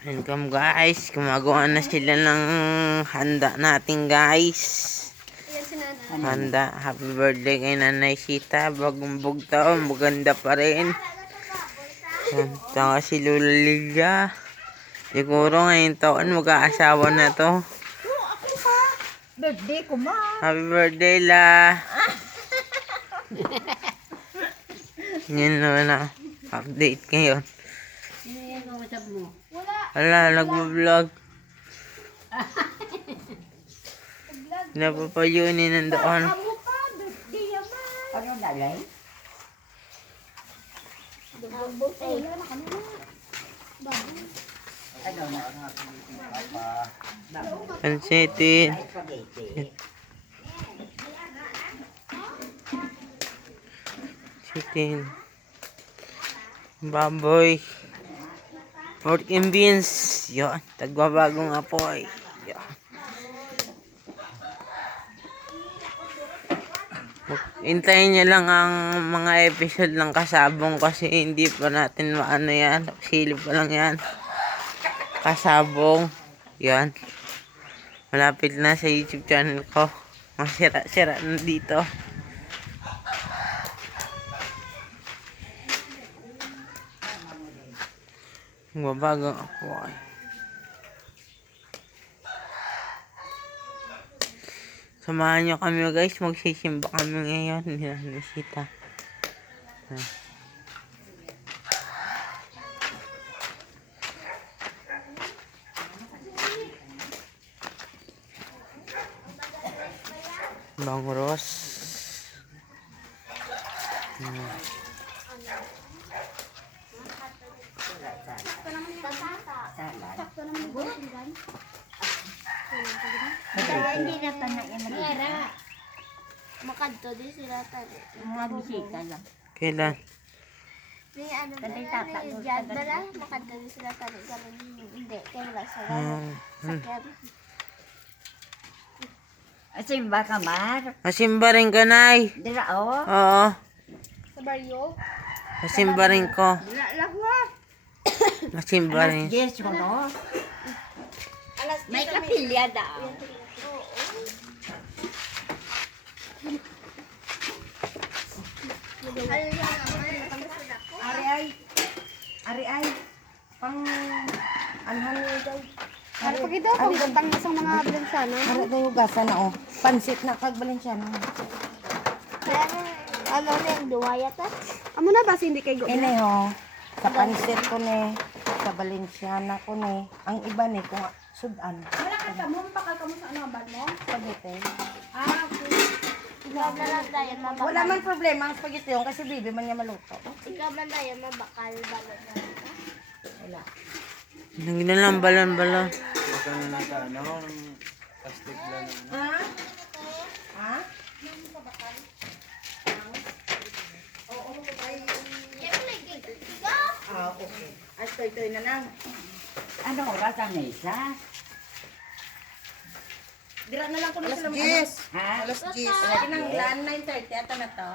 Welcome guys, gumagawa na sila ng handa natin guys. Handa, happy birthday kay Nanay Sita. Bagong bugtaon, maganda pa rin. Saka si Lola Lilia. Siguro ngayong taon mag-aasawa na to. Birthday ko ma. Happy birthday la. Yun na, update ngayon. Wala, nagbablog. Napapayunin ng doon. Ano dalay? Pansitin. Pansitin. Baboy. Pork and beans. Yun. Tagbabagong apoy. Yun. Hintayin nyo lang ang mga episode ng Kasabong kasi hindi pa natin maano yan. Silip pa lang yan. Kasabong. Yan. Malapit na sa YouTube channel ko. Masira-sira na dito. Babagang apoy. Samahan nyo kami guys, magsisimba kami ngayon. Nisita. Bangros. Hindi na pa na yan mag-ira. Makadto din sila tali. Mga bisita lang. Kailan? May ano ba Tali yan? tata, May doon, dyan taga- ba lang? Makadto din sila tali. Ganun hindi. Kaya wala sa sakyan. Asin ba ka mar? Masimba rin ka, Nay. Dira o. Oo. Sa baryo? Masimba rin ko. Wala lang wa. Masimba rin. Yes ko no. Alas May kapilya daw. Ari ay. Pang anhan ni daw. Ano pag ito? Pagbuntang na sa mga Balenciano. Ari daw hugasan na o. Pansit na kag Balenciano. Kaya ano na yung duwaya ta? Amo na ba hindi kay Ine ho. Sa pansit ko ni, sa Balenciana ko ni. Ang iba ni kung sudan. Wala ka ka mo, pakal ka mo sa ano bad mo? Spaghetti. Ikaw na lang tayo mabakal. Wala man problema ang spaghetti yun kasi bibi man niya maluto. Ikaw man tayo mabakal. Wala. Hindi na lang balon-balon. Ha? Ha? Ah, okay. At toy-toy na lang. Ano oras ang isa? Dira na lang ko na sila. Ha? Alas 10. Kinanglan, 9:30 ata na to.